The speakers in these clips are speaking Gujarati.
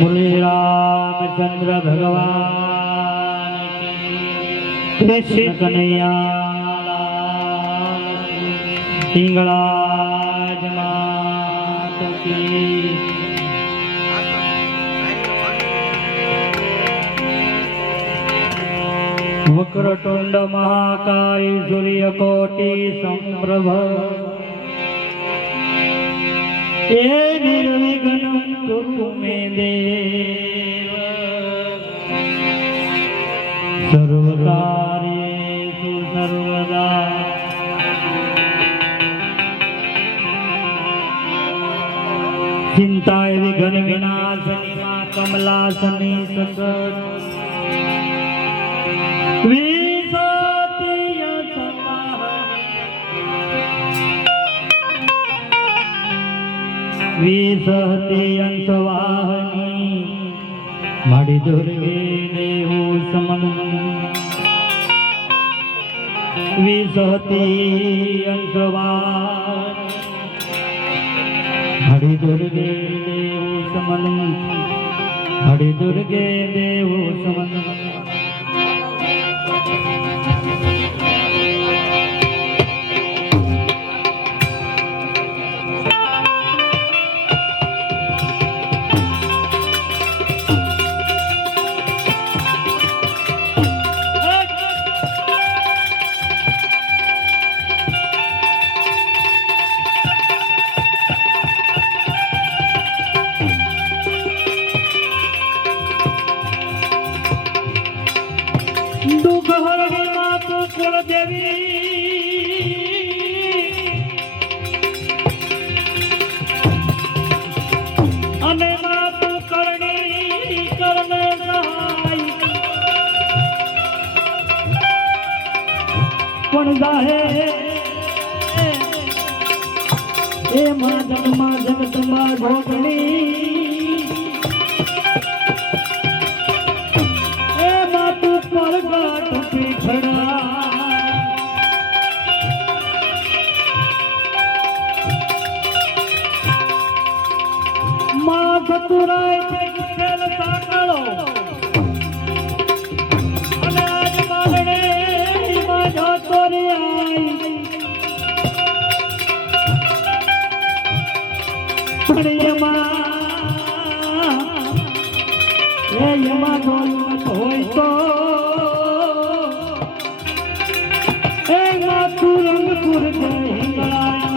मुनि रामचंद्र भगवान कृष्ण कन्हैया हिंगलाज मात की। वक्रतुंड महाकाय सूर्यकोटि संप्रभ ये निर्विघ्नं कुरु मे देव सर्वकार्येषु सर्वदा। चिंताय विघ्न विनाशनी मां कमलासनी सतत विसहते अंशवाहनी मणि दुर्गे देहु समन। विसहते अंशवाहनी मणि दुर्गे देहु समन। मणि दुर्गे देहु समन। देवी अने मातु करणी करने सहाय पण जाहे ए मां जन्मा जगदंबा भोगणी ए मातु परगाट पीछड़ा चतुराई खेल साकलो અને આજ માગણે માં જોતો રે આઈ પણ એમાં બોલત હોય તો એ માથું રંગપુર કે હિંગળાય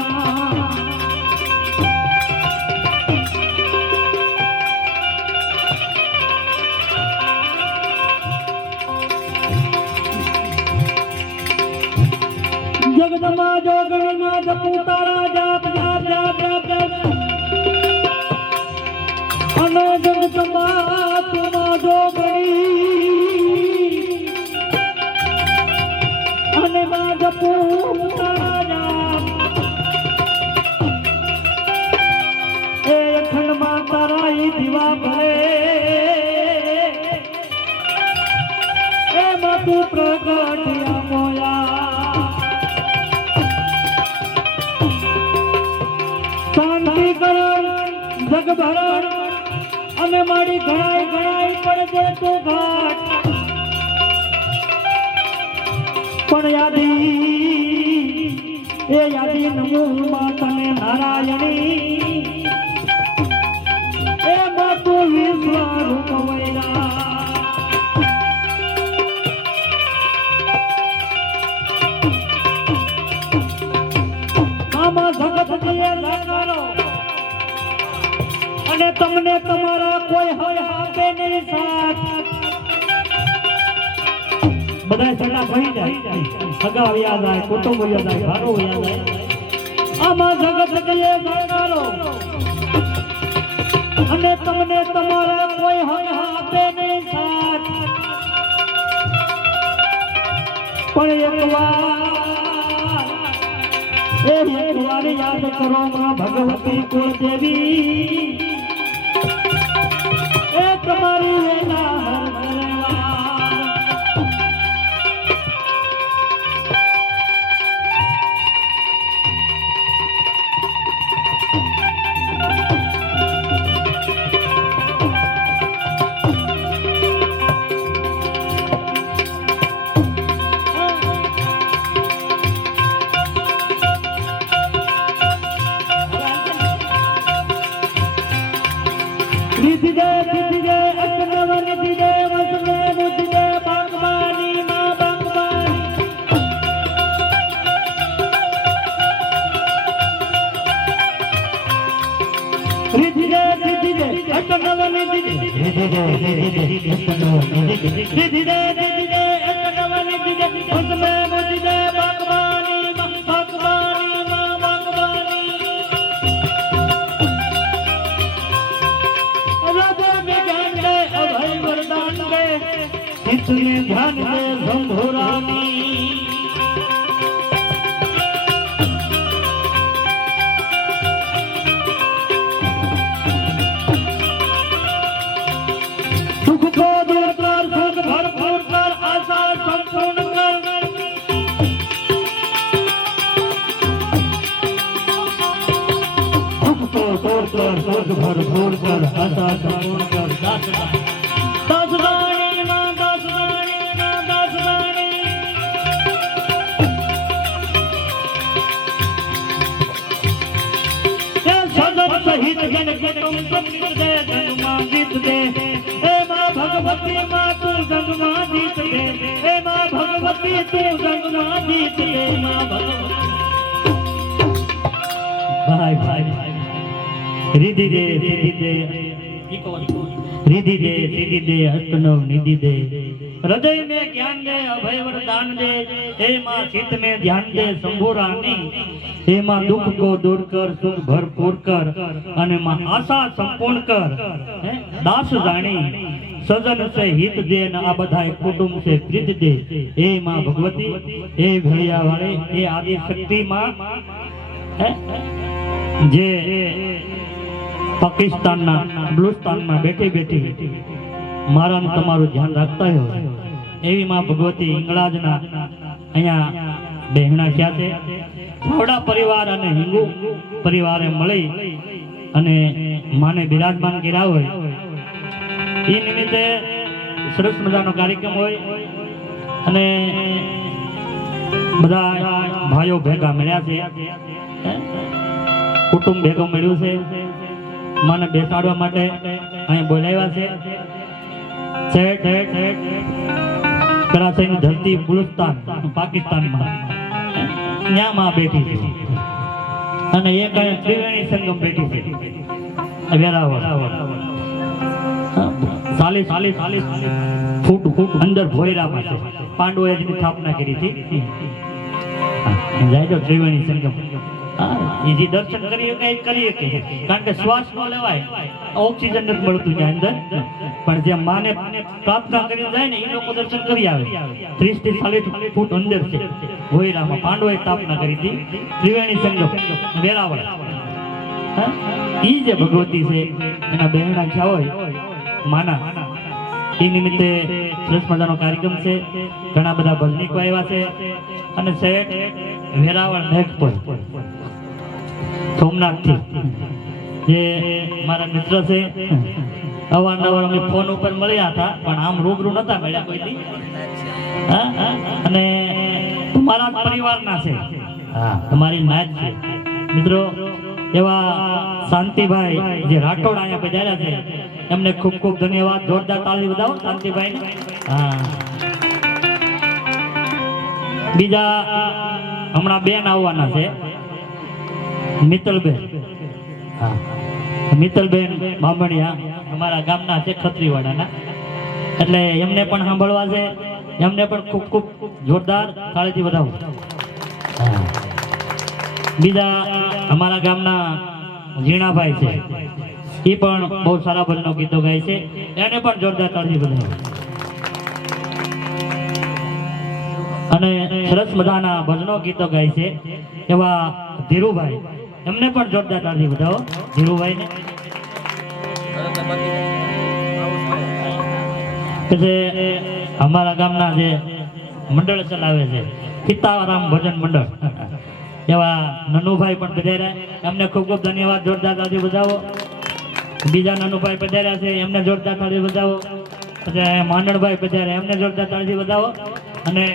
जगदम्बा जोगणी मां जपू तारा जाप जाप जाप जाप जाप अनो जगदम्बा तुमा जोगणी अने मां जपू तारा जाप ए अखंड मां तारा ई दीवा भरे ए मातु प्रगटिया मोया शांति करण जग भरण अमे मारी घणाई घणाई पड़ दे तो घाट पण यादी ए यादी नमो माता ने नारायणी ए मातु विश्वरूप वैरा आमा जगत दिए लगारो અને તમને તમારા કોઈ હય આપે નહીં સાથ બધા સડા ભઈ જાય સગા યાદ આવે કુટુંબ યાદ આવે ઘરો યાદ આવે આમાં જગત ગયે જગારો અને તમને તમારા કોઈ હય આપે નહીં સાથ પણ એકવાર याद करो मां भगवती कुल देवी ए तुम्हारी वेला हर ध्यान दे शंभुरानी सुख को दूर कर, सुख भरपूर कर, आशा संपूर्ण कर। सुख को दूर कर, सुख भरपूर कर, आशा संपूर्ण कर। दास रानी मां, दास रानी मां, दास रानी। सदन सहित जन कुटुंब संग दे, जन मां जीत दे। भगवती माँ तू गंग माँ जीत दे, हे माँ भगवती तू गंग माँ जीत दे, माँ भगवती। भाई भाई रिधि दे, रिधि दे, रिधि दे, रिधि दे, अष्टनव निधि दे। हृदय में ज्ञान दे, अभय वरदान दे, हे माँ चित्त में ध्यान दे शंभुरानी। हे माँ दुख को दूर कर, सुख भरपूर कर, अने माँ आशा संपूर्ण कर। दास राणी सजन से हित दे, न आ बधाय कुटुंब से प्रीत दे। हे माँ भगवती, हे भैया वाले, हे आदि शक्ति माँ जे पाकिस्तान ना बलूचिस्तान में बैठी बैठी मारा ने तमारू ध्यान रखता हो एवी माँ भगवती इंगलाजना अहींया बहेना थया छे। छोड़ा परिवार अने हिंदू परिवारे मळी अने माने बिराजमान कर्या होय। ई निमित्ते सरस मजानो कार्यक्रम होय अने बधा भाईओ भेगा मळ्या छे, कुटुंब भेगो मळ्युं छे। माने बेसाडवा माटे અહીં બોલાવ્યા છે। સેટ કરાચીની ધરતી બલુચિસ્તાન પાકિસ્તાનમાં ત્યાં માં બેઠી છે અને એક ત્રિવેણી સંગમ બેઠી છે વેરાવળ 40 ફૂટ અંદર ભોયરામાં છે। પાંડવોએ જેની સ્થાપના કરી હતી જાય તો ત્રિવેણી સંગમ जी दर्शन करिए कारण के श्वास न लेवाय ऑक्सीजन नहीं मळतुं त्यां अंदर पण जे माने प्रार्थना करी जाय ने ई लोको दर्शन करी आवे। 30 થી 40 फूट अंदर छे भोयरामां पांडवोए स्थापना करी थी त्रिवेणी संगम वेरावळ। ई जे भगवती छे एना बहेना छा होय माना ई निमित्ते सरस मजानो कार्यक्रम छे। घणा बधा भजनिको आव्या छे अने सेठ वेरावळ नेकपुर सोमनाथ थी जे मारा मित्र से अवारनवार अमे फोन पर मळ्या था पण आम रूबरू नता मळ्या कोईथी। अने तुम्हारा परिवारना छे, हां तुम्हारी नाच छे मित्रों। एवा शांतिभाई जे राठोड आया पधार्या छे एमने खूब खूब धन्यवाद। जोरदार ताली बजाવો शांतिभाई। हां बीजा हमणा बेन आववाना छे मित्तलबेन। हाँ मित्तलबेन बामणिया अमारा गामना छे खत्रीवाड़ाना એટલે એમને પણ સાંભળવા છે। એમને પણ ખૂબ ખૂબ જોરદાર તાળીથી વધાવો। બીજા અમારા ગામના ઝીણાભાઈ છે એ પણ બહુ સારા ભજનો ગીતો ગાય છે, એને પણ જોરદાર તાળીથી વધાવો। અને સરસ મજાના ભજનો ગીતો ગાય છે એવા ધીરુભાઈ, એમને પણ જોરદાર તાળી બતાવો ધીરુભાઈ ને। કે અમારા ગામના જે મંડળ ચલાવે છે પિતારામ ભજન મંડળ એવા નનુભાઈ પણ પધાર્યા, એમને ખૂબ ખૂબ ધન્યવાદ। જોરદાર તાળી બજાવો। બીજા નનુભાઈ પધાર્યા છે એમને જોરદાર તાળી બજાવો। પછી માંડણભાઈ પધાર્યા એમને જોરદાર તાળી બજાવો। અને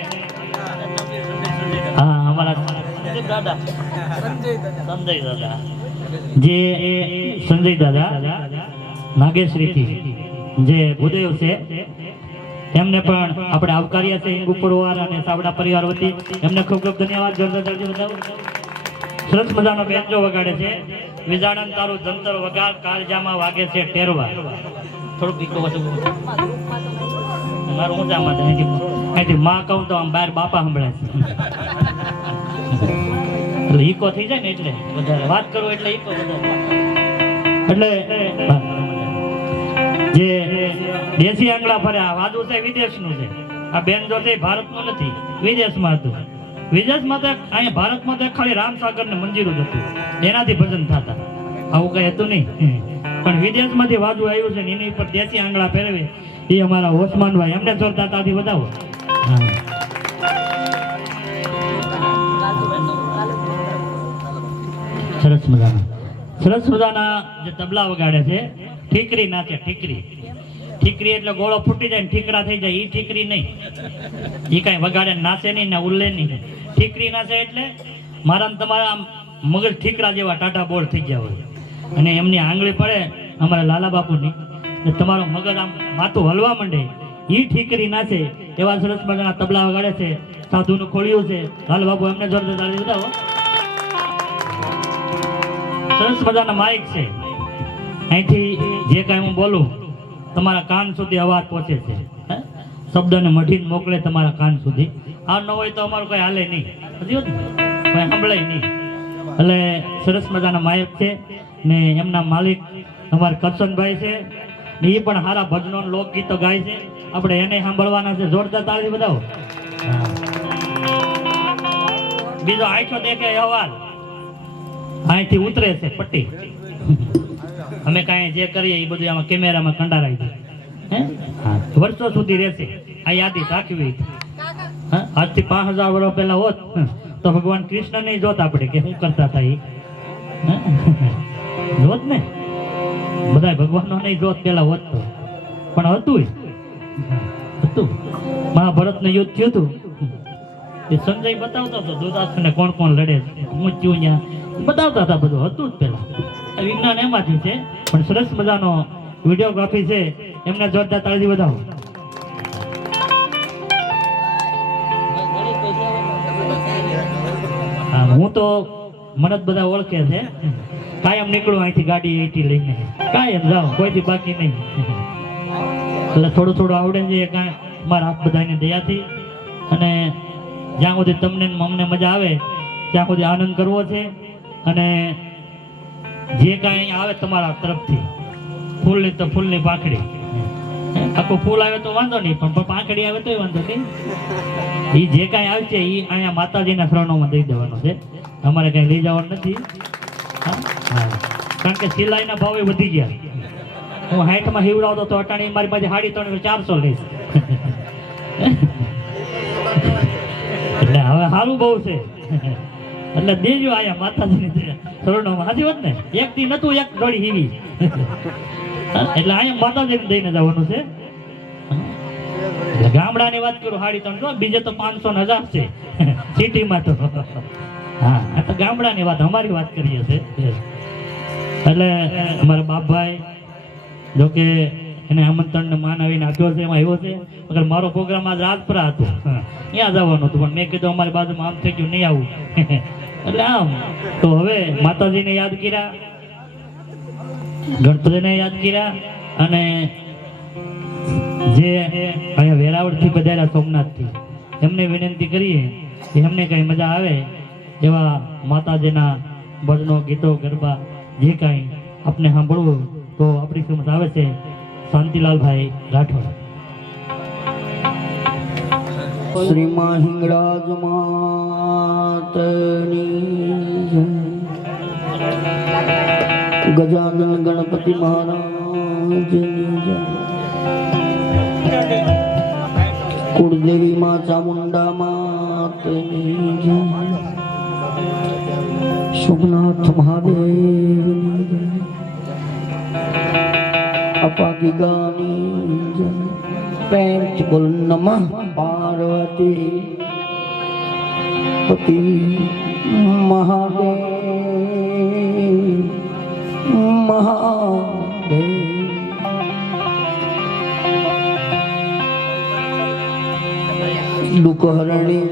हाँ हमारा संजय दादा जे संजय दादा नागेश्वरी थी जे भूदेव से एमने पण આપણે આવકાર્યા છે હિંગુ પરિવાર અને સાવડા પરિવાર વતી એમને ખૂબ ખૂબ ધન્યવાદ। જોરદાર તાળી બજાવો। સરસ મજાનો બેન્જો વગાડે છે। વિજાણન તારું જંતર વગાડ કાળજામાં વાગે છે ટેરવા। થોડુંક ઈકો વધુ મારું ઊંચામાં છે અહીંથી માં કહું તો આમ બહાર બાપા સંભળાય છે એટલે ઈકો થઈ જાય ને એટલે વધારે વાત કરું એટલે ઈકો વધારે એટલે જે દેશી આંગળા ફરે આ વાદું છે વિદેશનું છે આ બેન જો છે ભારતનું નથી વિદેશમાં હતું વિદેશમાં તો અહીંયા ભારતમાં તો ખાલી રામસાગર ને મંદિરો જ હતું એનાથી ભજન થતા આવું કઈ હતું નહીં પણ વિદેશમાંથી વાદું આવ્યું છે ને એની ઉપર દેશી આંગળા પહેરવે એ અમારા ઓસમાનભાઈ એમને જોરદાર તાથી બતાવો સરસ મજાના જે તબલા વગાડે છે ઠીકરી નાચે ઠીકરી એટલે ગોળો ફૂટી જાય ને ઠીકરા થઈ જાય એ ઠીકરી નહીં એ કઈ વગાડે નાચે નહીં ને ઉલ્લે નહીં ઠીકરી નાચે એટલે મારા તમારા મગજ ઠીકરા જેવા ટાટા બોળ થઈ ગયા હોય અને એમની આંગળી પડે અમારા લાલા બાપુની ને તમારો મગજ આમ માથું હલવા માંડે એ ઠીકરી નાચે એવા સરસ મજાના તબલા વગાડે છે સાધુનું ખોળ્યું છે લાલ બાપુ એમને જોરદાર તાળી બતાવો સરસ મજાના માઇક છે અહીંથી જે કાંઈ હું બોલું તમારા કાન સુધી અવાજ પહોંચે છે શબ્દને મઢીને મોકલે તમારા કાન સુધી આ ન હોય તો અમારું કઈ હાલે નહીં કઈ સાંભળાય નહીં એટલે સરસ મજાના માઇક છે ને એમના માલિક અમારા કરશનભાઈ છે ને એ પણ સારા ભજનો લોકગીતો ગાય છે આપણે એને સાંભળવાના છે જોરદાર તાળી બતાવો બીજો આંખો દેખે અહેવાલ અહીંથી ઉતરે છે પટ્ટી અમે કાંઈ જે કરીએ એ બધું આમાં કેમેરામાં કંડારાઈ જાય વર્ષો સુધી રહેશે આ યાદી રાખવી આજથી 5000 વર્ષ પહેલા હોત તો ભગવાન કૃષ્ણ નહીં જોત આપણે કે શું કરતા હતા એ જોત ને બધા ભગવાનનો નહીં જોત પેલા હોત તો પણ હતું મહાભારત નું યુદ્ધ થયું હતું એ સંજય બતાવતો હતો દુર્યોધન ને કોણ કોણ લડે હું થયું ત્યાં બતાવતા હતા બધું હતું જ પેલા વિજ્ઞાન એમાંથી છે પણ સરસ મજાનો વિડીયોગ્રાફી છે એમને જોરદાર તાળી બતાવો હું તો મને જ બધા ઓળખે છે કાયમ નીકળું અહીંથી ગાડી અહીંથી લઈને કાયમ જાઉં કોઈથી બાકી નહીં એટલે થોડું આવડે છે કાંઈ મારા હાથ બધાને દયાથી અને જ્યાં સુધી તમને અમને મજા આવે ત્યાં સુધી આનંદ કરવો છે અને જે કાંઈ આવે તમારા તરફથી ફૂલની તો ફૂલની પાંખડી આખું ફૂલ આવે તો વાંધો નહીં પણ પાંખડી આવે તોય વાંધો નહીં એ જે કાંઈ આવશે એ અહીંયા માતાજીના શરણોમાં દઈ દેવાનો છે અમારે કાંઈ લઈ જવાનું નથી કારણ કે સિલાઈના ભાવ વધી ગયા હું 60 હિવડાવતો તો અટાણી મારી પાસે 350-400 લઈશ એટલે હવે સારું બહુ છે એટલે દેજો આયા માતાજીની શરણોમાં સાચી વાત ને એક થી નતું એક જોડી હીવી એટલે અહીંયા માતાજીને દઈને જવાનું છે ગામડાની વાત કરું 350 બીજે તો 500 ને 1000 છે સિટીમાં તો હા આ તો ગામડાની વાત અમારી વાત કરીએ છે એટલે અમારા બાપભાઈ જો કે એને આમંત્રણ માન આવીને આપ્યો છે એમાં આવ્યો છે મગર મારો પ્રોગ્રામ આજ રાજપરા હતો ત્યાં જવાનું હતું પણ મેં કીધું અમારી બાજુમાં આમ થઈ ગયું નહીં આવું એટલે આમ તો હવે માતાજીને યાદ કર્યા ગણપતિને યાદ કર્યા અને જે અહીંયા વેરાવળથી પધાર્યા સોમનાથથી એમને વિનંતી કરીએ કે એમને કઈ મજા આવે એવા માતાજીના ભજનો ગીતો ગરબા જે કાંઈ આપને સાંભળવું તો આપણી સમજ આવે છે શાંતિલાલભાઈ રાઠોડ શ્રી હિંગળાજ માતની ગજાનન ગણપતિ મહારાજની જય કુળદેવી માં ચામુંડા માતની જય સોમનાથ મહાદેવની જય અપાકી ગાની જય પ્રેમથી બોલ નમઃ પાર્વતી પતિ મહાદેવ મહાદેવ દુઃખહરણી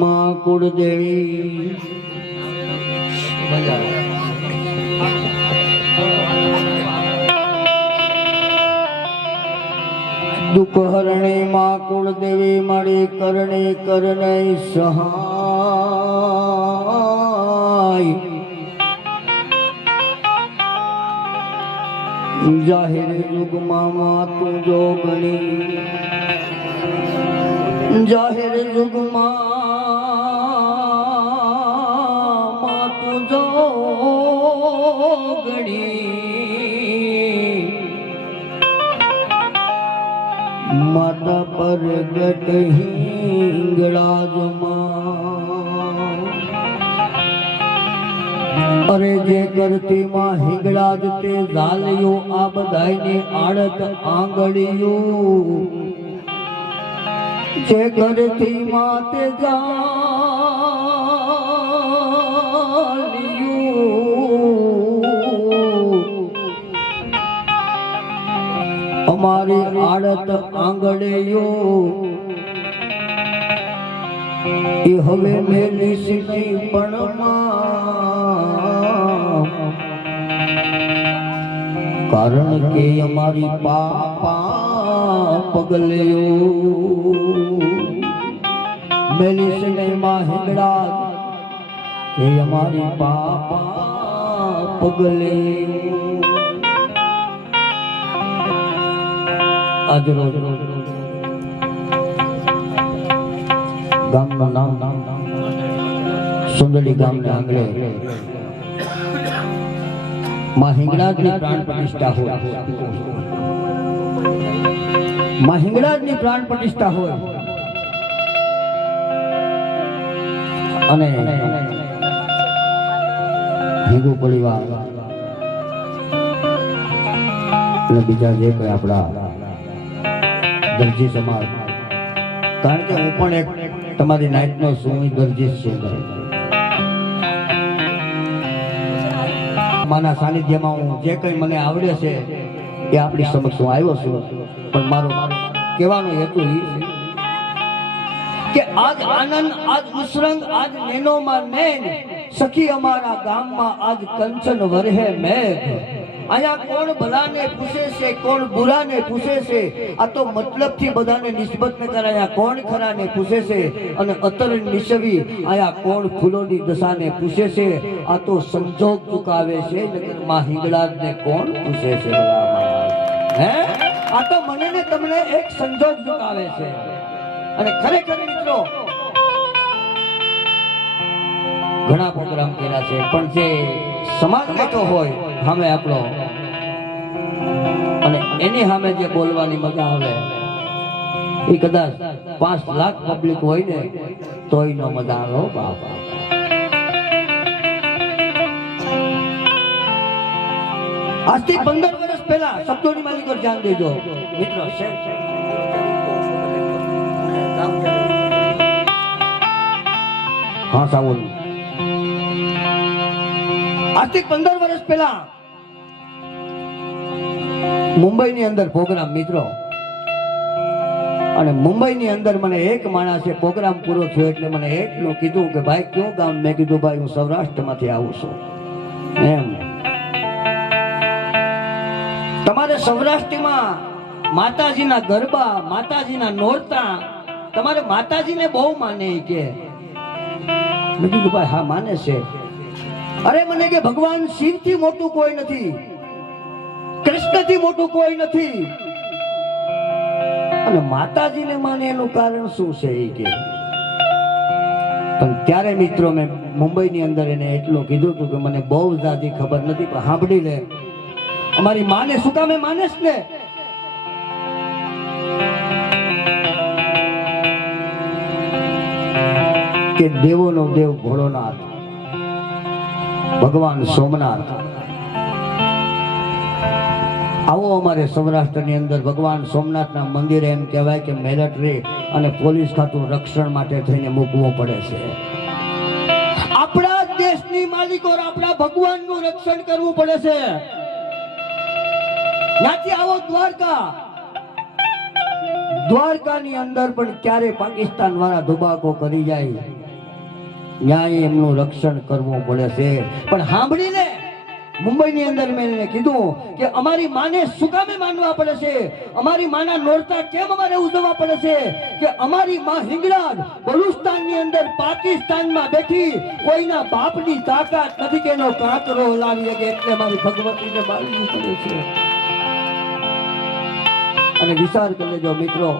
માં કુળદેવી કરણી માં કુળદેવી મારી કરણી કરણી સહાય જાહેર યુગમાં તું જોગણી જાહેર યુગમાં તું જોગણી માતા પરગટ હિંગળાજમાં અરે જે કરતી માં હિંગળાજ તે ઝાલ્યો આ બધાયની આડત આંગળીયું જે કરતી માં તે ઝાલ્યું અમારી આડત આંગળીયું એ હવે મેલી સીધી પણ કારણ કે અમારી પાપા પગલ્યું મેલી સિનેમા હિંગળા કે અમારી પાપા પગલ્યું આજ રોજ ગામનું નામ સુંદરી ગામને આંગણે માં હિંગળાજની પ્રાણ પ્રતિષ્ઠા હોય માં હિંગળાજની પ્રાણ પ્રતિષ્ઠા હોય અને હિંગુ પરિવાર અને બીજા જે કોઈ આપણા દરજી સમાજ કારણ કે હું પણ એક તમારી નાઈટનો છું દરજી છું માના સાનિધ્યમાં હું જે કંઈ મને આવડે છે એ આપણી સમક્ષ હું આવ્યો છું પણ મારો કહેવાનો હેતુ એ છે કે આજ આનંદ આજ ઉસરંગ આજ નેનોમાં નેન સખી અમારા ગામમાં આજ કંચન વરહે મેઘ અહીંયા કોણ ભલાને પૂછે છે કોણ બુરાને પૂછે છે આ તો મતલબથી બધાને નિસ્બત ન કરે અહીંયા કોણ ખરાને પૂછે છે અને અતર નિશવી અહીંયા કોણ ફૂલોની દશાને પૂછે છે આ તો સંજોગ ચુકાવે છે માં હિંગળાજને કોણ પૂછે છે હે આ તો મને ને તમને એક સંજોગ ચુકાવે છે અને ખરેખર મિત્રો ઘણા પ્રોગ્રામ કર્યા છે પણ જે સમાજ બેઠો હોય સામે આપણો અને એની સામે જે બોલવાની મજા આવે એ કદાચ 5 લાખ પબ્લિક હોય ને તોય નો મજા આવે હો બાપા આજથી 15 વર્ષ પહેલા શબ્દોની માલિક પર ધ્યાન દેજો મિત્રો હા સાવલ આજથી 15 વર્ષ પહેલા મુંબઈની અંદર પ્રોગ્રામ મિત્રો અને મુંબઈની અંદર મને એક માણસે પ્રોગ્રામ પૂરો થયો એટલે મને એટલું કીધું કે ભાઈ કયો ગામ મેં કીધું ભાઈ હું સૌરાષ્ટ્રમાંથી આવું છું એમ તમારે સૌરાષ્ટ્રમાં માતાજીના ગરબા માતાજીના નોરતા તમારે માતાજીને બહુ માને કે મેં કીધું ભાઈ હા માને છે અરે મને કે ભગવાન શિવ થી મોટું કોઈ નથી કૃષ્ણ થી મોટું કોઈ નથી અને માતાજીને માને એનું કારણ શું છે એ કે પણ ત્યારે મિત્રો મેં મુંબઈની અંદર એને એટલું કીધું હતું કે મને બહુ જાજી ખબર નથી પણ સાંભળી લે અમારી માને શું કામે માનેસ ને કે દેવોનો દેવ ભોળોનાથ ભગવાન સોમનાથ આવો અમારે સૌરાષ્ટ્રની અંદર ભગવાન સોમનાથના મંદિરે એમ કહેવાય કે મિલિટરી અને પોલીસ ખાતું રક્ષણ માટે થઈને મૂકવું પડે છે આપણા દેશની માલિકો આપણા ભગવાનનું રક્ષણ કરવું પડે છે ત્યાંથી આવો દ્વારકાની અંદર પણ ક્યારે પાકિસ્તાન વાળા ધુબાકો કરી જાય ન્યાય એમનું રક્ષણ કરવું પડે છે પણ સાંભળી લે મુંબઈની અંદર મેં એને કીધું કે અમારી માને શું કામે માનવા પડે છે, અમારી માના નોરતા કેમ અમારે ઉજવવા પડે છે, કે અમારી માં હિંગળાજ બલુચિસ્તાનની અંદર પાકિસ્તાનમાં બેઠી કોઈના બાપની તાકાત નથી કે એનો કાંકરો લાવી શકે, એટલે મારી ભગવતીને મારવી પડે છે. અને વિચાર કરી લેજો મિત્રો,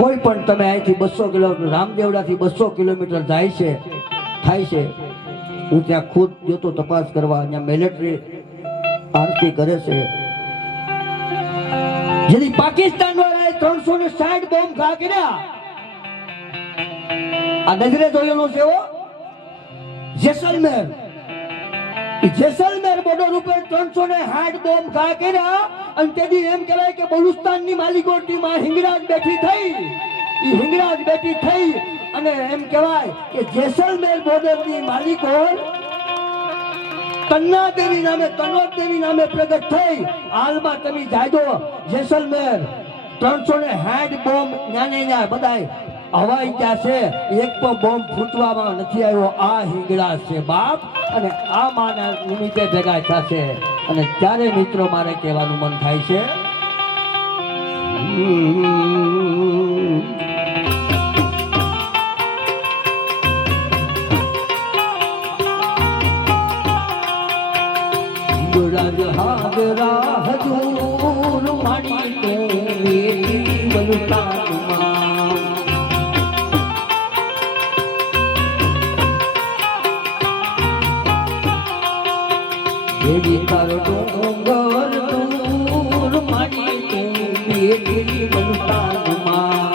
કોઈ પણ તમે અહીંથી 200 કિલોમીટર રામદેવડાથી 200 કિલોમીટર થાય છે, હું ત્યાં ખુદ જતો તપાસ કરવા, ત્યાં મિલિટરી આરતી કરે છે. જેથી પાકિસ્તાન વાળાએ 360 બોમ્બ ઘા કર્યા, આ નજરે જોયેલો છે જેસલમેર બોર્ડર ઉપર 360 બોમ્બ ઘા કર્યા. અને તેથી એમ કહેવાય કે બલુચિસ્તાનની માલિકોની માં હિંગળાજ બેઠી થઈ, અને એમ કહેવાય કે જેસલમેર બોર્ડરની માલિકો તન્નોત દેવી નામે પ્રગટ થઈ. હાલમાં તમે જાજો જેસલમેર 360 બોમ્બ ન્યા બધાય હવાઈ ગયા છે, એક પણ બોમ્બ ફૂટવામાં નથી આવ્યો. આ હિંગળાજ છે બાપ, અને આ માના નિમિત્તે ભેગા થશે. અને ત્યારે મિત્રો મારે કહેવાનું મન થાય છે, હાગરા હજૂર માની બલુચિસ્તાનમાં દેવી તારો ડુંગર દૂર માની બલુચિસ્તાનમાં.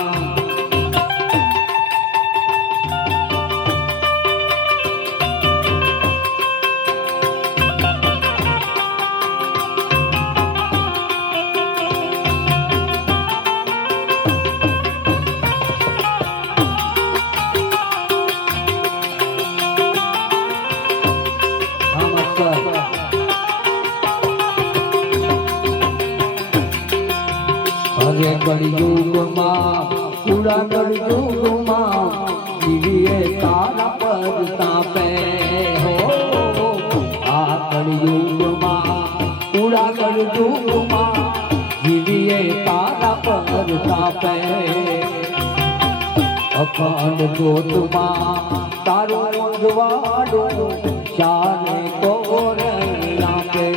કળિયુગમાં પૂરા કળિયુગમાં જીવીએ તારા પર તાપે હો. આ કળિયુગમાં પૂરા કળિયુગમાં જીવીએ તારા પર તાપે. અખંડ જ્યોતમાં તારું ઉજવાડું શાને કોર લાગે.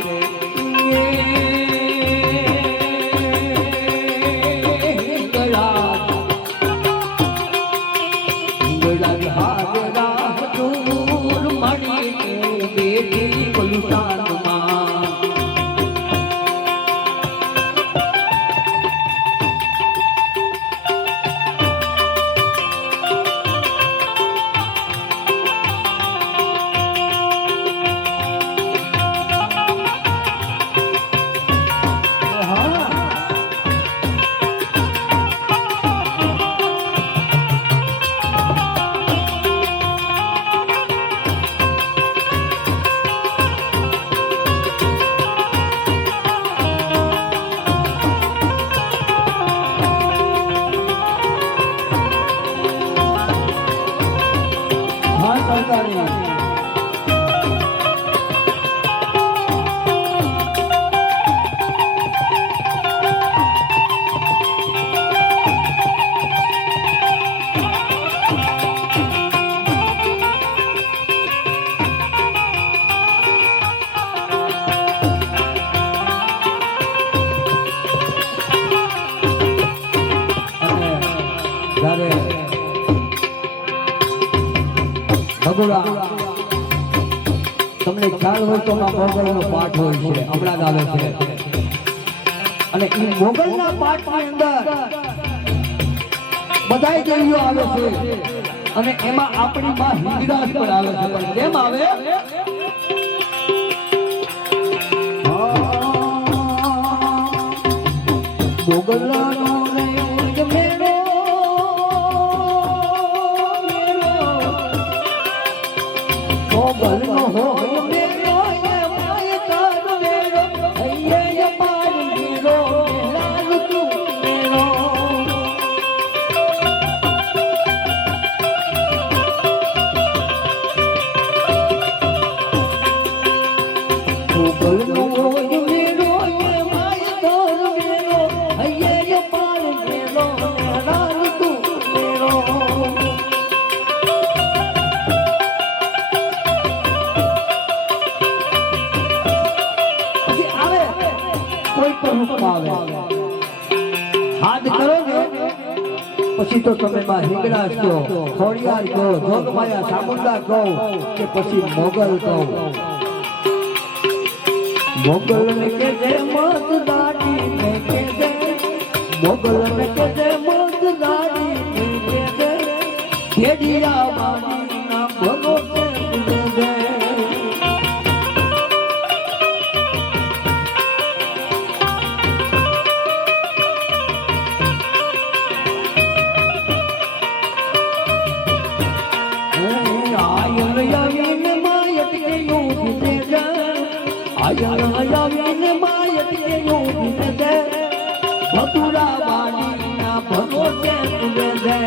તમને ખ્યાલ હોય તો મોગલનો પાઠ હોય છે, હમણાં જ આવે છે. અને એ મોગલના પાઠની અંદર બધાય દેવીઓ આવે છે, અને એમાં આપણી માં હિંગળાજ પણ આવે છે. પણ કેમ આવે? મોગલનો પછી તો તમે માં હિંગળાજ કહો, ખોડિયાર કહો, જોગમાયા ચામુંડા કહો કે પછી મોગલ કહો. મોગલ ને કે જે મત દાડી ને કે જે, મોગલ ને કે જે મત દાડી ને કે જે, ભેડિયા વાડી ના ભગોતે દે. આવીને માયત કે યોગી દે, ભતુરા વાડી ના ભગોતે દે.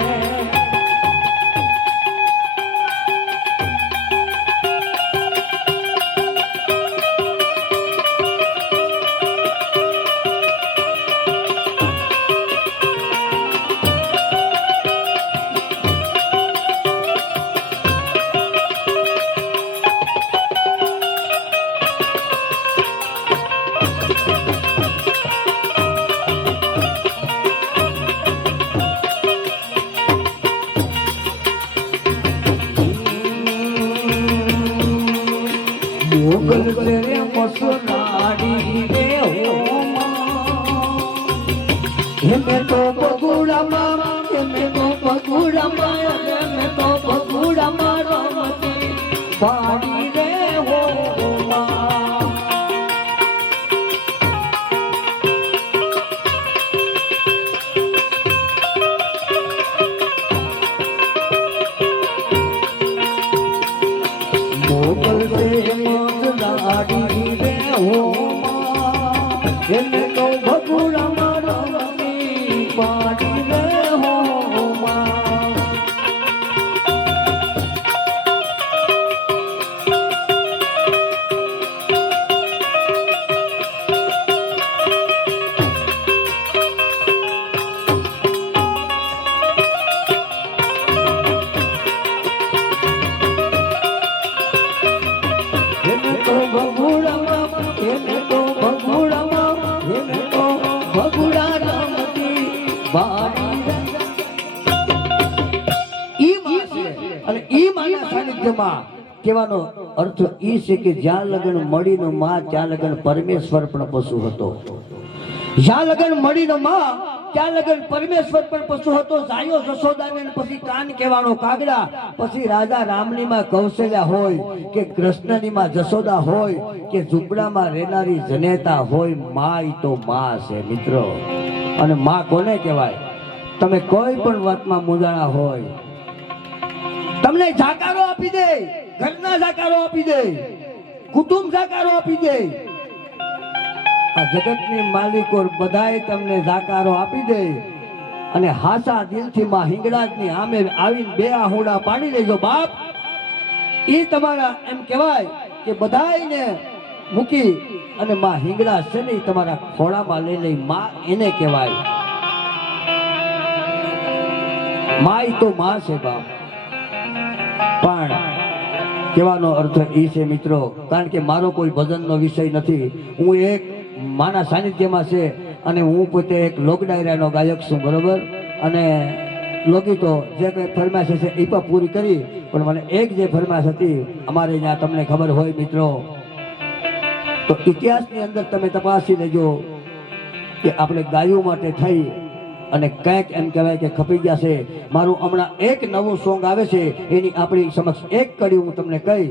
મોગલ તેરે મસનાડી રે હો હેમે તો પગુડામાં, હેમે તો પગુડામાં, હેમે તો પગુડામાં રમતી પાડી રે હો મોગલ તેરે મસનાડી રે હો હેમે તો પગુડામાં રમતી પાડી રે હો હેમે તો ભગુડામાં, હેમે તો ભગુડામાં, હેમે તો ભગુડા રમતી બારી રે. ઈ માં છે અને ઈ માના સાનિધ્યમાં કહેવાનો અર્થ ઈ છે કે જ્યાં લગન મળીનો માં ત્યાં લગન પરમેશ્વર પણ પશુ હતો. જ્યાં લગન મળીનો માં ત્યાં લગન પરમેશ્વર પણ પશુ હતો. જાયો જશોદાને પછી કાન કહેવાનો કાગડા, પછી રાજા રામની માં કૌશલ્યા હોય કે કૃષ્ણની માં જશોદા હોય કે ઝૂંપડામાં રહેનારી જનેતા હોય, માં ઈ તો માં છે મિત્રો. અને માં કોને કહેવાય? તમે કોઈ પણ વાતમાં મૂંઝાણા હોય, તમને જાકારો આપી દે, ઘરના જાકારો આપી દે, કુટુંબ જાકારો આપી દે. આ જગતની માલિકો બધાય તમને જાકારો આપી દે અને હાસા દિલથી માં હિંગળાજની આમે આવીને બે આહુડા પાડી લેજો બાપ. એ તમારા એમ કહેવાય કે બધાયને મૂકી અને માં હિંગળાજ છે ને તમારા ખોળામાં લઈ લઈ માં એને કહેવાય. માં તો માં છે બાપ. પણ કહેવાનો અર્થ એ છે મિત્રો, કારણ કે મારો કોઈ ભજનનો વિષય નથી, હું એક માના સાનિધ્યમાં છે અને હું પોતે એક લોક ડાયરાનો ગાયક છું, બરોબર. અને લોકગીતો જે કંઈ ફરમાશ છે એ પણ પૂરી કરી, પણ મને એક જે ફરમાશ હતી અમારે ત્યાં તમને ખબર હોય મિત્રો, તો ઇતિહાસની અંદર તમે તપાસી લેજો કે આપણે ગાયો માટે થઈ અને કંઈક એમ કહેવાય કે ખપી ગયા છે. મારું હમણાં એક નવું સોંગ આવે છે, એની આપણી સમક્ષ એક કડી હું તમને કહી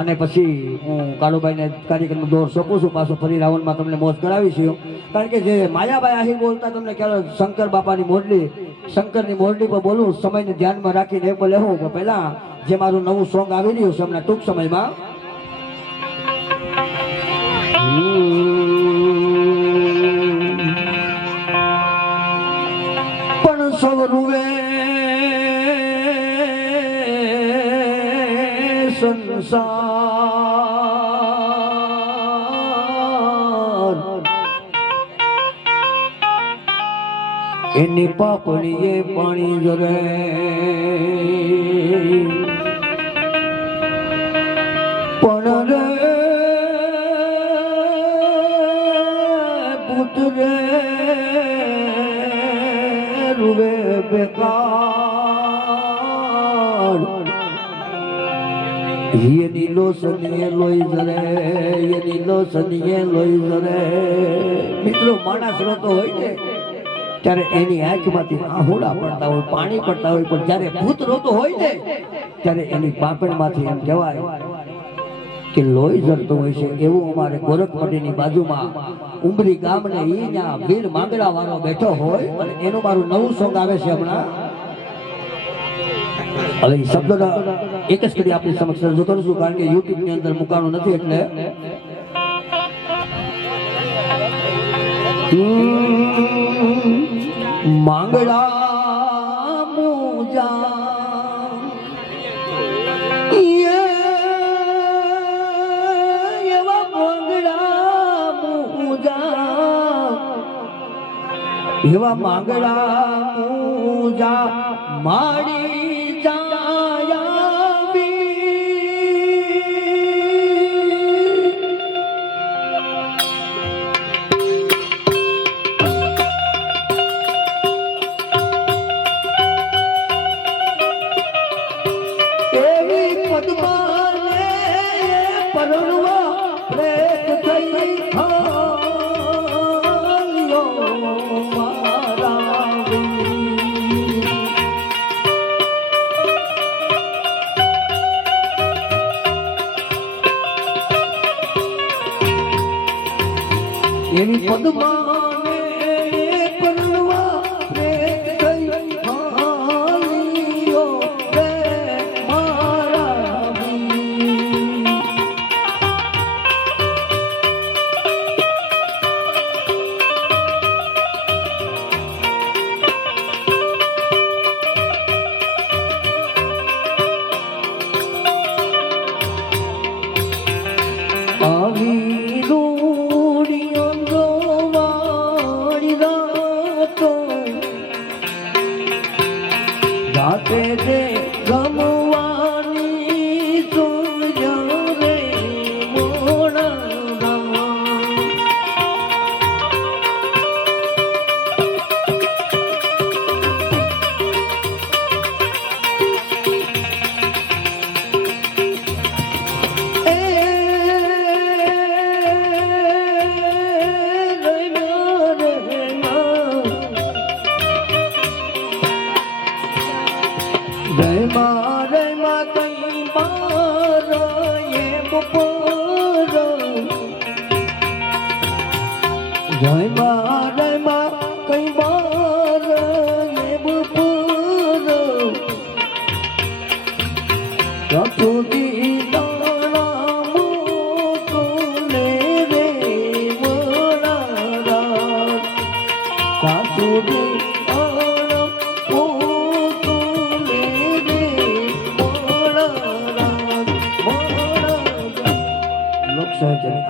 અને પછી હું કાળુભાઈને કાર્યક્રમનો દોર સોંપું છું. પાછો ફરી રાઉન્ડમાં તમને મોજ કરાવીશું. કારણ કે જે માયાભાઈ આહિર બોલતા તમને ખ્યાલ, શંકર બાપાની મોરલી, શંકરની મોરલી પર બોલું સમયને ધ્યાનમાં રાખીને એ પર લેવું. પણ પહેલા જે મારું નવું સોંગ આવી રહ્યું છે હમણાં ટૂંક સમયમાં, પણ સવરુવે સંસાર એની પાપડીએ પાણી જરે, પણ રે પુત્રે રૂવે બેકાર નીલો સનીએ લોહી જરે એ નીલો સનીએ લોહી જરે મિત્રો માણસ રોતો હોય ને ત્યારે એની આંખમાંથી આહુડા પડતા હોય પાણી પડતા હોય પણ જ્યારે ભૂત રોતો હોય ને ત્યારે એની પાપણમાંથી એમ કહેવાય કે લોહી ઝરતું હોય છે એવું અમારે ગોરખપટ્ટીની બાજુમાં ઉમરી ગામને ઈના વીર માંગડા વાળો બેઠો હોય અને એનું મારું નવું સોંગ આવે છે હમણાં હવે એ શબ્દના એક જ કરી આપણી સમક્ષ રજૂ કરું છું કારણ કે યુટ્યુબ ની અંદર મૂકવાનું નથી એટલે માંગડા મુજા એવા માંગડા મુજા એવા માંગડા મુજા માડી જાયા એવી પદ્માને પરણવા પ્રેત થઈ હાલ્યો મારા વીર. એવી પદ્માને પરણવા પ્રેત થઈ હાલ્યો રે મારા વીર. આવી દોડીઓ વાળી રાતો રાતે જે ગમવાની સોજા રે મોડા જય મા કઈ બાર એ બપોર જય મા કઈ બાર એ બપોર સુધી દાણા મોકલે રે મોડા સુધી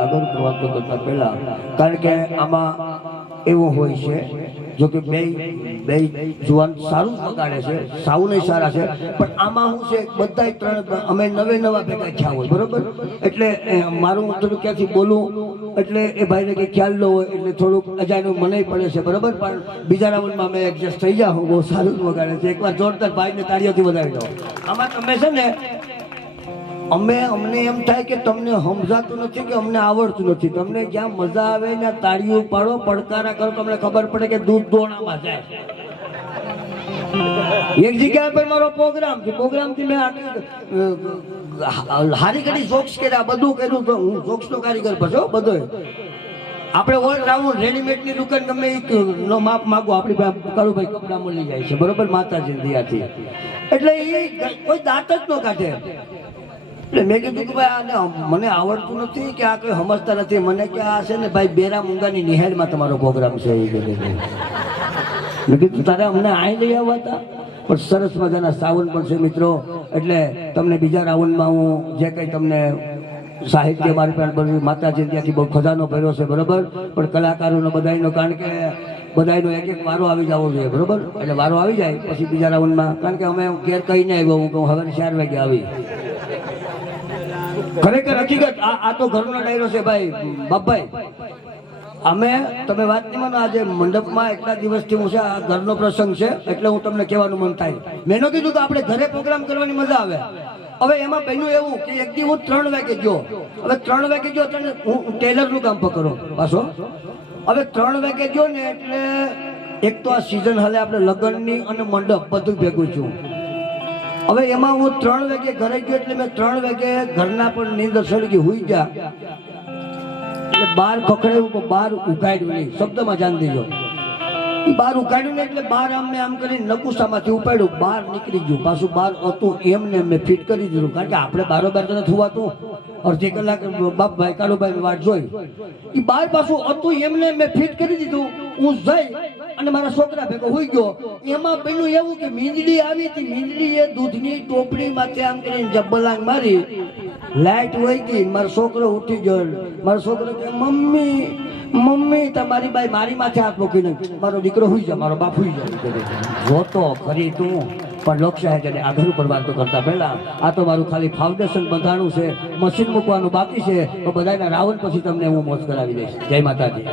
આગળ વાતો કરતા પહેલા કારણ કે આમાં એવું હોય છે જો કે બે જુવાન સારું વગાડે છે સાઉને સારા છે પણ આમાં શું છે બધા ત્રણ અમે નવા ભેગા થયા હોય બરોબર એટલે મારું થોડું ક્યાંથી બોલું એટલે એ ભાઈને કંઈ ખ્યાલ ન હોય એટલે થોડુંક અજાણ્યું મને પડે છે બરોબર પણ બીજા રાઉન્ડમાં અમે એડજસ્ટ થઈ જાઉં બહુ સારું વગાડે છે એકવાર જોરદાર ભાઈને તાળીઓથી વધારી દો આમાં તમે છે ને અમને એમ થાય કે તમને સમજાતું નથી કે અમને આવડતું નથી તમને જ્યાં મજા આવે ને તાળીઓ પાડો પડકારા કરો તમને ખબર પડે કે દૂધ દોણામાં જાય એક જગ્યા પર મારો પ્રોગ્રામથી મેં હારી ઘડી જોક્સ કર્યા બધું કર્યું તો હું જોક્સનો કારીગર પછી બધો આપણે ઓલ રાઉન્ડ રેડીમેડની દુકાન ગમે નો માપ માગો આપણી પાસે કાળુભાઈ કપડા મળી જાય છે બરોબર માતાજી દયાથી એટલે એ કોઈ દાંત જ ન કાઢે એટલે મેં કીધું કે ભાઈ આને મને આવડતું નથી કે આ કોઈ સમજતા નથી મને કે આ છે ને ભાઈ બેરા મૂંગાની નિહાળમાં તમારો પ્રોગ્રામ છે એ કીધું મેં કીધું તારે અમને આઈ લઈ આવ્યા હતા પણ સરસ મજાના સાવન પણ છે મિત્રો એટલે તમને બીજા રાઉન્ડમાં હું જે કંઈ તમને સાહિત્ય મારી પાસે બધું માતાજી ત્યાંથી બહુ ખજાનો ભર્યો છે બરોબર પણ કલાકારોનો બધાનો કારણ કે બધાનો એક વારો આવી જવો જોઈએ બરોબર એટલે વારો આવી જાય પછી બીજા રાઉન્ડમાં કારણ કે અમે ઘેર કહીને આવ્યો હું કહું હવે 4 વાગે આવી ખરેખર હકીકત આ તો ઘરનો ડાયરો છે ભાઈ બાપભાઈ અમે તમે વાત નહીં માનો, આજે મંડપમાં એટલા દિવસથી હું છે, આ ઘરનો પ્રસંગ છે એટલે હું તમને કહેવાનું મન થાય. મેં ન કીધું કે આપણે ઘરે પ્રોગ્રામ કરવાની મજા આવે. હવે એમાં બન્યું એવું કે એક દી હું 3 વાગે ગયો. હવે 3 વાગે ગયો એટલે હું ટેલરનું કામ પકડો પાછો. હવે 3 વાગે ગયો ને એટલે એક તો આ સિઝન હાલે આપણે લગ્નની અને મંડપ બધું ભેગું છું. હવે એમાં હું 3 વાગે ઘરે ગયો એટલે મેં 3 વાગે ઘરના પણ નીંદર સડી ગઈ, હુઈ ગયા. એટલે બહાર ખખડાયું પણ બહાર ઉગાડ્યું નહીં, શબ્દમાં જાણ દીધો. બહાર ઉગાડ્યું ને એટલે બહાર આમ કરીને નકુસામાંથી ઉપાડ્યું, બહાર નીકળી ગયું. પાછું બહાર હતું એમને મેં ફિટ કરી દીધું, કારણ કે આપણે બારોબાર તો નથી હોવાતું. અડધી કલાક બાપભાઈ કાળુભાઈ વાટ જોઈ, એ બહાર પાછું હતું એમને મેં ફિટ કરી દીધું. હું જઈ અને મારા છોકરા ભેગો હોઈ ગયો. એમાં બન્યું એવું કે મીંદડી આવી હતી, મીંદડીએ દૂધની ટોપડી માથે આમ કરીને જબ્બલાંગ મારી, લાઈટ વહી ગઈ. મારો છોકરો ઉઠી ગયો. મારો છોકરો કે મમ્મી મમ્મી તમારી બાઈ મારી માથે હાથ મૂકીને, મારો દીકરો હુઈ જા, મારો બાપ હુઈ જાય. જોતો ખરી તું પણ લોકશાહી છે આ ઘર ઉપર વાતો કરતા પહેલા આ તો મારું ખાલી ફાઉન્ડેશન બંધાણું છે, મશીન મૂકવાનું બાકી છે. તો બધાના રાવણ પછી તમને હું મોજ કરાવી દઈશ. જય માતાજી.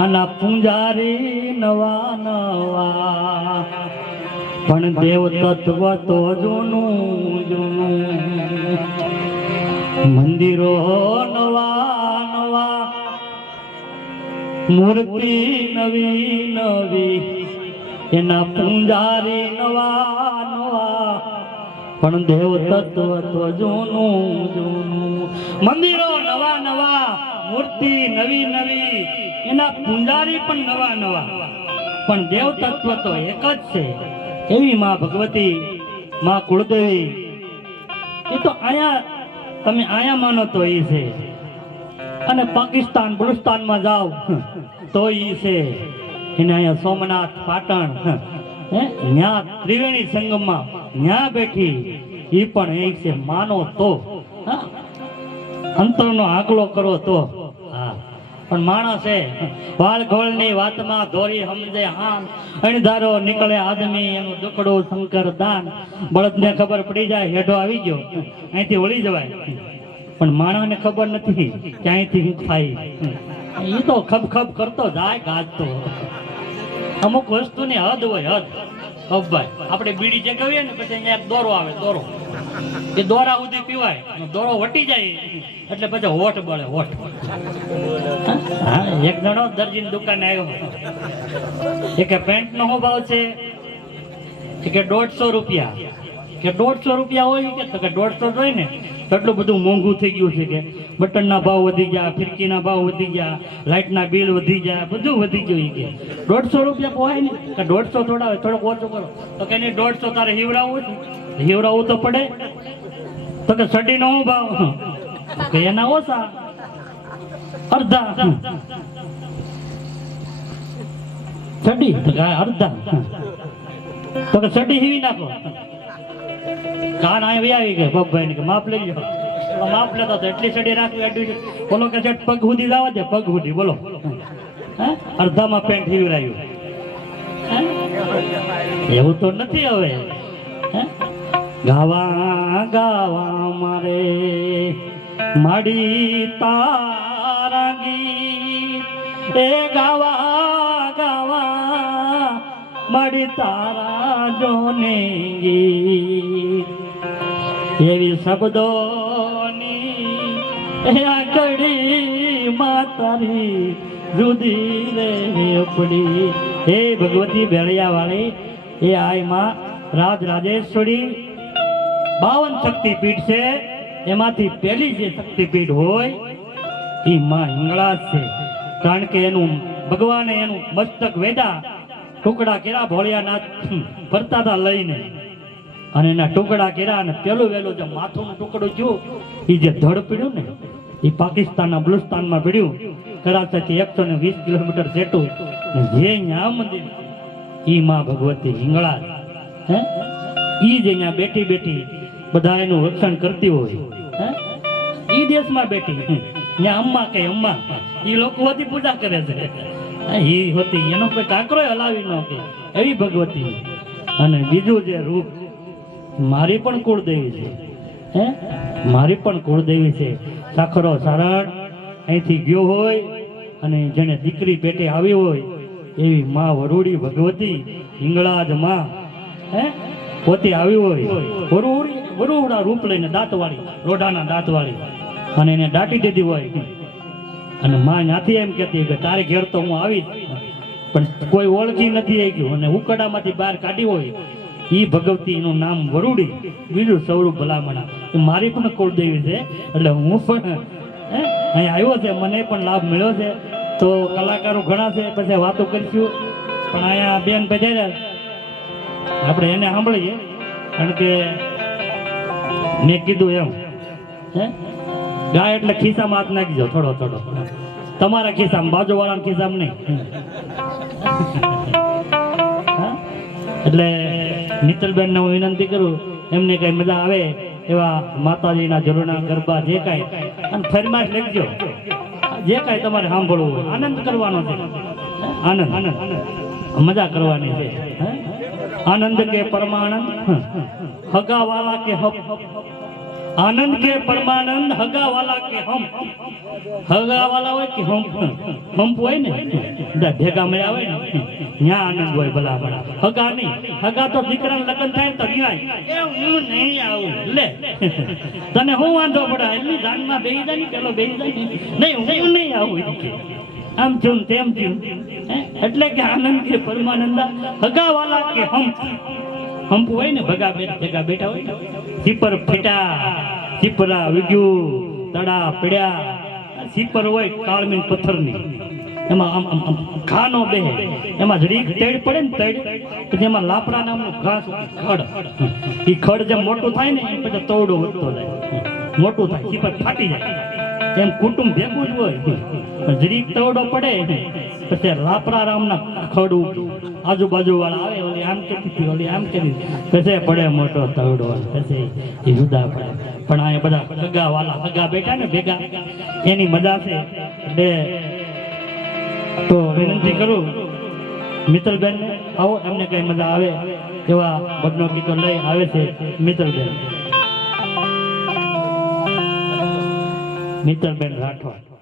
આના પૂંજારી નવા નવા પણ દેવ તત્વ તો જૂનું જૂનું. મંદિરો નવા નવા, મૂર્તિ નવી નવી, એના પૂંજારી નવા નવા પણ દેવ તત્વ તો જૂનું જૂનું. મંદિરો નવા નવા, મૂર્તિ નવી નવી, એના પૂંજારી પણ નવા નવા પણ દેવ તત્વ તો એક જ છે. એવી માં ભગવતી, માં કુળદેવી, એ તો આયા તમે આયા માનો તો એ છે, અને પાકિસ્તાન બલુસ્તાનમાં જાઓ તો એ છે. એને અહીંયા સોમનાથ પાટણ ન્યા ત્રિવેણી સંગમમાં ન્યા બેઠી એ પણ એ છે. માનો તો અંતરનો આંકલો કરો તો. હા પણ માણસ છે વાળઘોળની વાતમાં દોરી સમજે હામ, અણધારો નીકળે આદમી એનું દુખડું શંકર દાન. બળદને ખબર પડી જાય હેઠો આવી ગયો અહીંથી વળી જવાય, પણ માણસને ખબર નથી કે અહીંથી હું થાય. એ તો ખબ ખબ કરતો જાય ગાજતો. અમુક વસ્તુની હદ હોય, હદ. ભાઈ આપણે બીડી જગાવીએ ને પછી અહીંયા એક દોરો આવે, દોરો એ દોરા સુધી પીવાય, દોરો વટી જાય એટલે પછી હોઠ બળે, હોઠ. હા એક જણો દરજીની દુકાને આવ્યો, એ કે પેન્ટ નો શું ભાવ છે? કે 150 રૂપિયા. કે 150 રૂપિયા હોય કે 150 હોય ને તો એટલું બધું મોંઘું થઈ ગયું છે કે બટનના ભાવ વધી ગયા, ફિરકીના ભાવ વધી ગયા, લાઇટના બિલ વધી ગયા, બધું વધી ગયું. કે 150 રૂપિયા પોહાય ને? કે 150 થોડા હોય, થોડોક ઓછો કરો. તો કે નહીં 150 તારે હિવડાવવું છે, હિવડાવવું તો પડે. તો કે સડીનો શું ભાવ? કે એના ઓછા, અડધા. સડી તો કે અડધા. તો કે સડી હીવી નાખો. કાન આવી આવી ગઈ બબ્બાઈ કે માપ લઈ લો. માપ લેતો તો એટલી સડી રાખવી એટલી. બોલો કે પગ સુધી જવા દે, પગ સુધી. બોલો અડધામાં પેન્ટ હીવરાયું. એવું તો નથી હવે. ગાવા ગાવા મારે માડી તારા ગીત, એ ગાવા ગાવા માડી તારા જોને ગીત. એવી શબ્દોની એ આકડી માતારી જુદી રે પડી. હે ભગવતી ભેળિયા વાળી, એ આય માં રાજ રાજેશ્વરી 52 શક્તિપીઠ છે. એમાંથી પહેલી જે શક્તિપીઠ હોય એ માં હિંગળા છે. કારણ કે એનું ભગવાને એનું મસ્તક વેદા ટુકડા કેરા ભોળિયાનાથ ફરતા હતા લઈને, અને એના ટુકડા કેરા અને પેલું વેલું જે માથુંનું ટુકડું થયું એ જે ધડ પીડ્યું ને એ પાકિસ્તાનના બલુસ્તાનમાં પીડ્યું. કરાચીથી 120 કિલોમીટર જેટલું. જે ન્યા મંદિર ઈ માં ભગવતી હિંગળા હે, ઈ જ અહીંયા બેઠી બેઠી બધા એનું રક્ષણ કરતી હોય. ઈ દેશમાં બેઠી ત્યાં અમ્મા કે અમ્મા ઈ લોકો હોતી પૂજા કરે છે. ઈ હોતી એનો કોઈ કાંકરો હલાવી ન કે એવી ભગવતી. અને બીજું જે રૂપ મારી પણ કુળદેવી છે, હે મારી પણ કુળદેવી છે. સાખરો સારણ અહીંથી ગયો હોય અને જેને દીકરી પેટે આવી હોય એવી માં વરુડી ભગવતી હિંગળાજ માં પોતે આવી હોય વરુડા રૂપ લઈને દાંતવાળી રોઢાના દાંતવાળી અને એને દાટી દીધી હોય અને માં ત્યાંથી એમ કહેતી કે તારે ઘેર તો હું આવીશ પણ કોઈ ઓળખી નથી આવી ગયું અને ઉકડામાંથી બહાર કાઢી હોય ઈ ભગવતી નું નામ વરુડી બીજું સૌરું ભલામણા એ મારી પણ કુળદેવી છે એટલે હું પણ અહીં આવ્યો છે મને પણ લાભ મળ્યો છે તો કલાકારો ઘણા છે પછી વાતો કરીશું પણ અહીંયા બેન પધાર્યા આપણે એને સાંભળીએ કારણ કે મેં કીધું એમ ગાય એટલે ખિસ્સામાં હાથ નાખજો થોડો થોડો તમારા ખિસ્સામાં બાજુવાળાના ખિસ્સામાં નહીં એટલે મિત્તલબેન ને હું વિનંતી કરું એમને કઈ મજા આવે એવા માતાજીના ઝરૂના ગરબા જે કાંઈ અને ફરમાશ લખજો જે કાંઈ તમારે સાંભળવું હોય આનંદ કરવાનો છે આનંદ મજા કરવાની છે આનંદ કે પરમાનંદ હગાવાલા કે હમ આનંદ કે પરમાનંદ હગાવાલા કે હમ હગાવાલા હોય કે હમ હોય ને બધા ભેગા મળ્યા હોય ને ત્યાં આનંદ હોય ભલા ભલા હગા નહીં હગા તો દીકરાને લગ્ન થાય તો એ હું નહીં આવું લે તને હું વાંધો પડે એટલી જાનમાં બેહી જાય ને પેલો બેહી જાય નહીં હું નહીં આવું આમ છું તેમ છું એટલે કે આનંદ કે પરમાનંદ હગાવાલા કે હમ હોય ને ભેગા બેઠા હોય સીપર ફેટા સીપરા વિગ્યું તડા પડ્યા સીપર હોય કાળમીન પથ્થરની એમાં આમ ઘાનો બે એમાં જરીક તેડ પડે ને તેડ પછી એમાં લાપડા નામનું ઘાસ ખડ એ ખડ જેમ મોટું થાય ને એ પછી તોડો વધતો જાય મોટું થાય સીપર ફાટી જાય એમ કુટુંબ ભેગું જ હોય જરીક તવડો પડે પછી લાપડા રામના ખડ આજુબાજુ વાળા આવે ઓલી આમ કેતી ઓલી આમ કેતી પછી પડે મોટો તવડો પછી એ જુદા પડે પણ આ બધા સગા વાલા સગા બેઠા ને ભેગા એની મજા છે એટલે તો વિનંતી કરું મિત્તલબેન ને આવો એમને કઈ મજા આવે એવા ભજનો ગીતો લઈ આવે છે મિત્તલબેન રાઠોડ